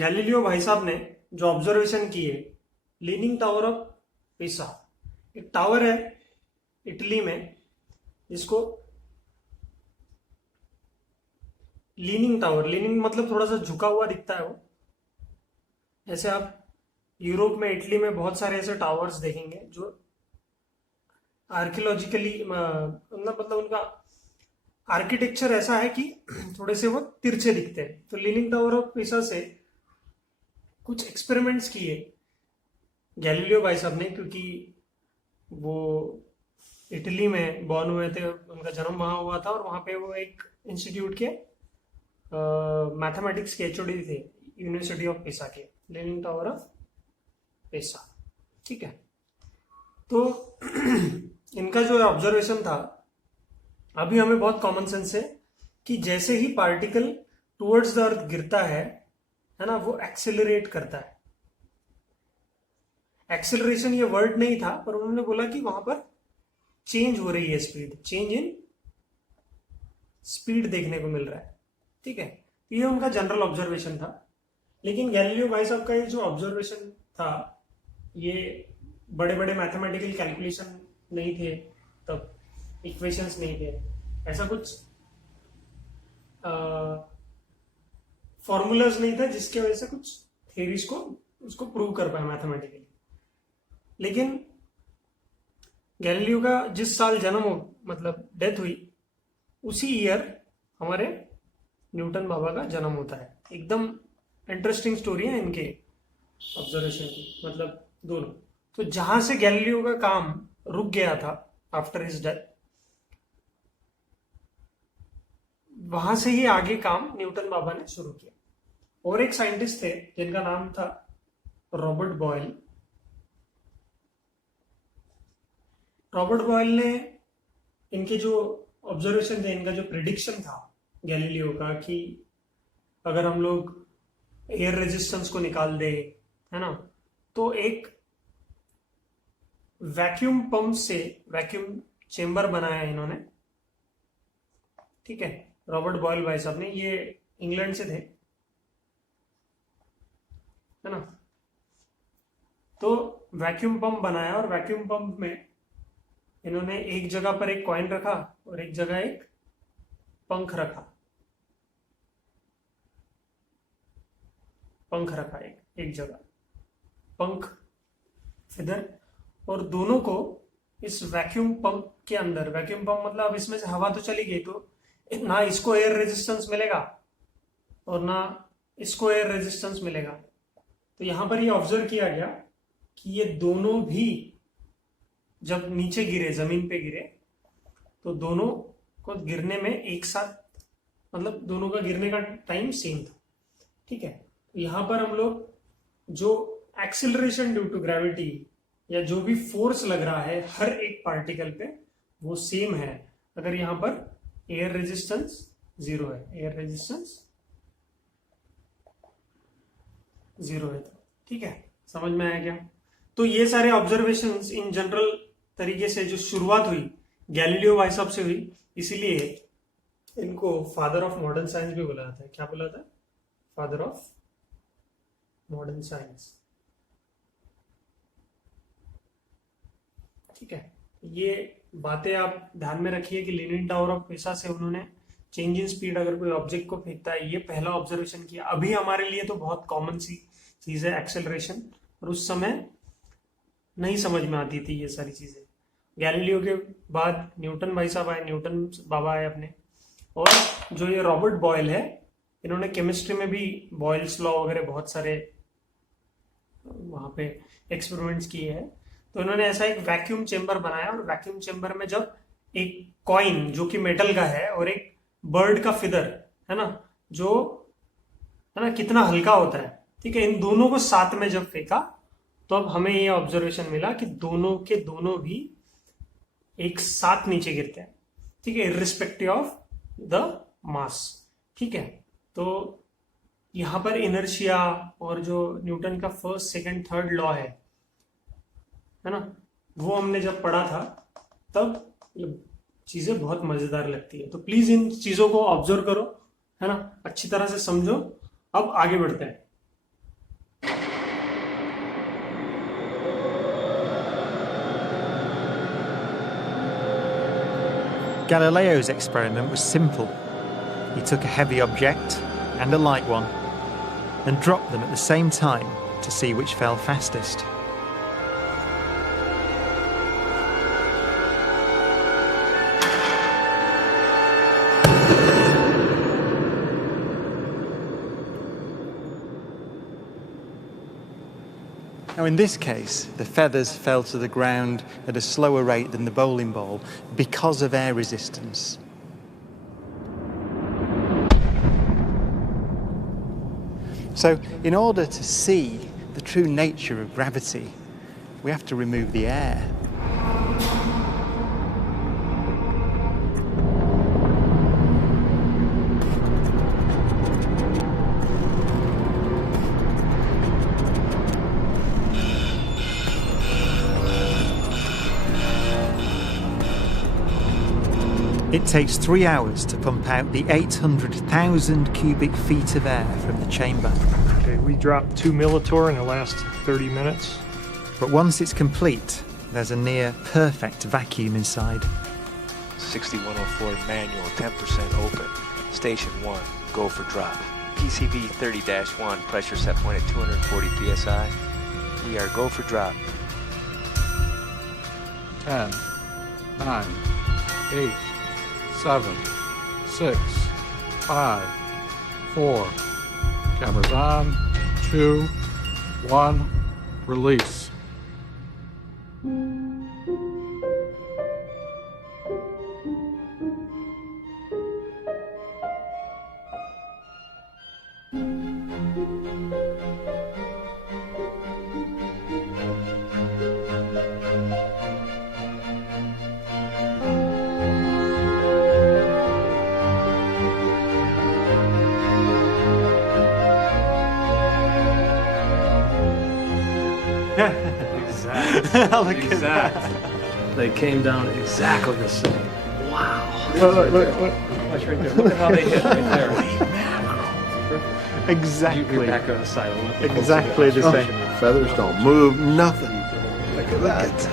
Galileo भाई साहब ने जो ऑब्जर्वेशन की है, लीनिंग टावर ऑफ पिसा, एक टावर है इटली में जिसको लीनिंग टावर, लीनिंग मतलब थोड़ा सा झुका हुआ दिखता है वो। जैसे आप यूरोप में, इटली में बहुत सारे ऐसे टावर्स देखेंगे जो आर्कियोलॉजिकली मतलब उनका आर्किटेक्चर ऐसा है कि थोड़े से वो तिरछे दिखते हैं। तो लीनिंग टावर ऑफ पिसा से कुछ एक्सपेरिमेंट्स किए गैलीलियो भाई साहब ने, क्योंकि वो इटली में बॉर्न हुए थे, उनका जन्म वहां हुआ था और वहां पे वो एक इंस्टीट्यूट के मैथमेटिक्स के एचओडी थे, यूनिवर्सिटी ऑफ पिसा के, लीनिंग टावर ऑफ पिसा। ठीक है, तो इनका जो ऑब्जर्वेशन था, अभी हमें बहुत कॉमन सेंस है कि जैसे ही पार्टिकल टुवर्ड्स द अर्थ गिरता है ना, वो एक्सेलरेट करता है। एक्सेलरेशन ये वर्ड नहीं था, पर उन्होंने बोला कि वहां पर चेंज हो रही है, स्पीड, चेंज इन स्पीड देखने को मिल रहा है। ठीक है, ये उनका जनरल ऑब्जर्वेशन था। लेकिन गैलीलियो भाई साहब का ये जो ऑब्जर्वेशन था, ये बड़े बड़े मैथमेटिकल कैलकुलेशन नहीं थे तब, इक्वेशंस नहीं थे, ऐसा कुछ फॉर्मूलाज नहीं था जिसके वजह से कुछ थ्योरीज को उसको प्रूव कर पाए मैथमेटिकली। लेकिन गैलीलियो का जिस साल जन्म हो, मतलब डेथ हुई, उसी ईयर हमारे न्यूटन बाबा का जन्म होता है। एकदम इंटरेस्टिंग स्टोरी है इनके ऑब्जर्वेशन की, मतलब दोनों। तो जहां से गैलीलियो का काम रुक गया था आफ्टर हिज डेथ, वहां से ही आगे काम न्यूटन बाबा ने शुरू किया। और एक साइंटिस्ट थे जिनका नाम था रॉबर्ट बॉयल। रॉबर्ट बॉयल ने इनके जो ऑब्जर्वेशन थे, इनका जो प्रिडिक्शन था गैलीलियो का, कि अगर हम लोग एयर रेजिस्टेंस को निकाल दे, है ना, तो एक वैक्यूम पंप से वैक्यूम चेंबर बनाया इन्होंने। ठीक है, रॉबर्ट बॉयल भाई साहब ने, ये इंग्लैंड से थे, है ना। तो वैक्यूम पंप बनाया और वैक्यूम पंप में इन्होंने एक जगह पर एक कॉइन रखा और एक जगह एक पंख रखा, एक जगह पंख, फिदर, और दोनों को इस वैक्यूम पंप के अंदर, वैक्यूम पंप मतलब अब इसमें से हवा तो चली गई, तो ना इसको एयर रेजिस्टेंस मिलेगा और ना इसको एयर रेजिस्टेंस मिलेगा। तो यहां पर ये ऑब्जर्व किया गया कि ये दोनों भी जब नीचे गिरे, जमीन पे गिरे, तो दोनों को गिरने में एक साथ, मतलब दोनों का गिरने का टाइम सेम था। ठीक है, यहां पर हम लोग जो एक्सिलरेशन ड्यू टू ग्रेविटी या जो भी फोर्स लग रहा है हर एक पार्टिकल पे, वो सेम है अगर यहां पर एयर रेजिस्टेंस 0 है, एयर रेजिस्टेंस 0 है। तो ठीक है, समझ में आया क्या? तो ये सारे ऑब्जर्वेशंस इन जनरल तरीके से जो शुरुआत हुई गैलीलियो भाई साहब से हुई, इसीलिए इनको फादर ऑफ मॉडर्न साइंस भी बोला जाता है। क्या बोला था? Father of modern science. ठीक है, ये बातें आप ध्यान में रखिए कि लीनिंग टावर ऑफ पिसा से उन्होंने चेंज इन स्पीड, अगर कोई ऑब्जेक्ट को फेंकता है, ये पहला ऑब्जर्वेशन किया। अभी हमारे लिए तो बहुत कॉमन सी चीज है एक्सेलरेशन, और उस समय नहीं समझ में आती थी ये सारी चीजें। गैलीलियो के बाद न्यूटन भाई साहब आए, न्यूटन बाबा आए अपने, और जो ये रॉबर्ट बॉयल है, इन्होंने केमिस्ट्री में भी बॉयल्स लॉ वगैरह बहुत सारे वहां पे एक्सपेरिमेंट्स किए हैं। तो इन्होंने ऐसा एक वैक्यूम चेंबर बनाया, और वैक्यूम चेंबर में जब एक कॉइन जो कि मेटल का है और एक बर्ड का फिदर है ना, जो है ना कितना हल्का होता है, ठीक है, इन दोनों को साथ में जब फेंका, तो अब हमें ये ऑब्जर्वेशन मिला कि दोनों के दोनों भी एक साथ नीचे गिरते हैं। ठीक है, इर्रिस्पेक्टिव ऑफ द मास। ठीक है, तो यहां पर इनर्शिया और जो न्यूटन का फर्स्ट, सेकंड, थर्ड लॉ है ना, वो हमने जब पढ़ा था तब ये चीजें बहुत मजेदार लगती है। तो प्लीज इन चीजों को ऑब्जर्व करो, है ना, अच्छी तरह से समझो। अब आगे बढ़ते हैं। Galileo's experiment was simple. He took a heavy object and a light one and dropped them at the same time to see which fell fastest. Now in this case, the feathers fell to the ground at a slower rate than the bowling ball because of air resistance. So in order to see the true nature of gravity, we have to remove the air. It takes 3 hours to pump out the 800,000 cubic feet of air from the chamber. Okay, we dropped 2 millitorr in the last 30 minutes. But once it's complete, there's a near perfect vacuum inside. 6104 manual, 10% open. Station 1, go for drop. PCV 30-1, pressure set point at 240 psi. We are go for drop. 10, 9, 8, 7, 6, 5, 4. Cameras on. 2, 1. Release. Exactly. Look at that. They came down exactly the same. Wow. Look. Watch right there. Look at how they hit right there. Exactly. You're back on the side. Exactly the same. Feathers don't move, nothing. Look at that.